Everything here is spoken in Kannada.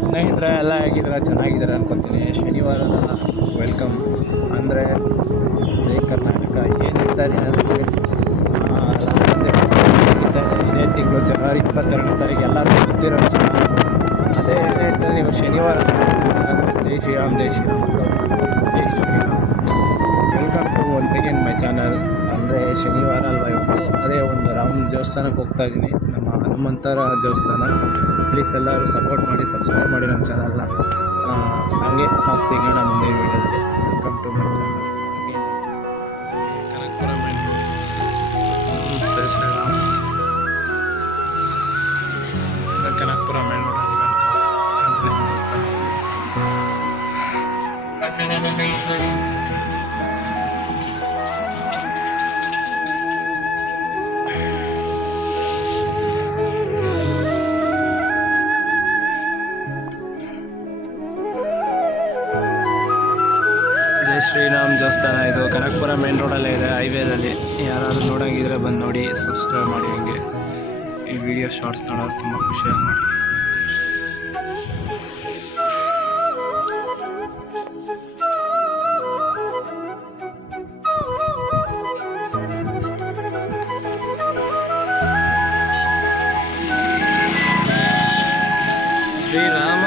ಸ್ನೇಹಿತರೆ, ಎಲ್ಲ ಹೇಗಿದ್ದೀರಾ? ಚೆನ್ನಾಗಿದ್ದಾರೆ ಅನ್ಕೊತೀನಿ. ಶನಿವಾರ ವೆಲ್ಕಮ್ ಅಂದರೆ ಜೈ ಕರ್ನಾಟಕ. ಏನು ಇದೆ ಅಂದರೆ ಇದೇ ತಿಂಗಳು ಜನವರಿ ಇಪ್ಪತ್ತೆರಡನೇ ತಾರೀಕು ಎಲ್ಲರಿಗೂ ಗೊತ್ತಿರೋ ಅದೇ ಹೇಳ್ತಾ ನೀವು ಶನಿವಾರ ಜೈ ಶ್ರೀರಾಮ್ ಜೈ ಶ್ರೀರಾಮ್. ಜೈ Shriram. Welcome to one second my channel ಅಂದರೆ ಶನಿವಾರ ಅಲ್ವಾ ಇವತ್ತು? ಅದೇ ಒಂದು ರಾಮ ದೇವಸ್ಥಾನಕ್ಕೆ ಹೋಗ್ತಾ ಇದ್ದೀನಿ. ಹನುಮಂತರ ದೇವಸ್ಥಾನ. ಪ್ಲೀಸ್ ಎಲ್ಲರೂ ಸಪೋರ್ಟ್ ಮಾಡಿ ಸಬ್ಸ್ಕ್ರೈಬ್ ಮಾಡಿ ನಮ್ಮ ಚಾನಲ್ನ ಹಾಗೆ ನಾವು ಸಿಗೋಣ ಮುಂದೆ ವೀಡಿಯೋದಲ್ಲಿ. Welcome to my channel Kanakapura ಮೇಲ್ನೋಡ Anjaneya ದೇವಸ್ಥಾನ ಶ್ರೀರಾಮ್ ದೇವಸ್ಥಾನ. ಇದು ಕನಕಪುರ ಮೇನ್ ರೋಡಲ್ಲೇ ಇದೆ ಹೈವೇದಲ್ಲಿ ಯಾರಾದರೂ ನೋಡೋಂಗಿದ್ರೆ ಬಂದು ನೋಡಿ ಸಬ್ಸ್ಕ್ರೈಬ್ ಮಾಡಿ ಹಂಗೆ. ಈ ವಿಡಿಯೋ ಶಾರ್ಟ್ಸ್ ನೋಡೋದು ತುಂಬ ಖುಷಿಯಾಗಿ ಮಾಡಿ ಶ್ರೀರಾಮ್